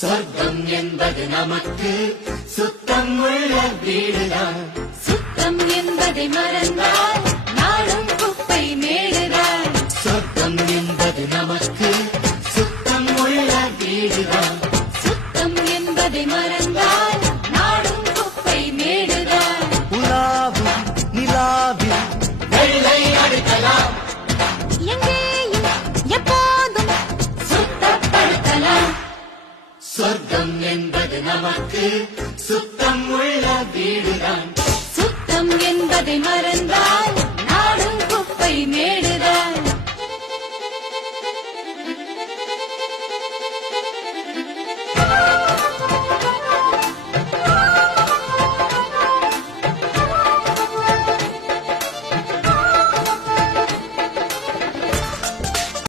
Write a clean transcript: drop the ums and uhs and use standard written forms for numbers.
சொர்க்கம் என்பது நமக்கு சுத்தம் உள்ள வீடுதான். சுத்தம் என்பதை மறந்தால் நாடும் குப்பை மேடுதான். சொர்க்கம் என்பது நமக்கு சுத்தம் உள்ள வீடுதான். சுத்தம் என்பதை மறந்தால் நாடும் குப்பை மேடுதான். உலாவும் நிலாவில் வெள்ளை அடிக்கலாம். எங்கேயும் எப்போதும் சுத்தப்படுத்தலாம். சொர்க்கம் என்பது நமக்கு சுத்தம் உள்ள வீடுதான். சுத்தம் என்பதை மறந்தால் நாடும் குப்பை மேடு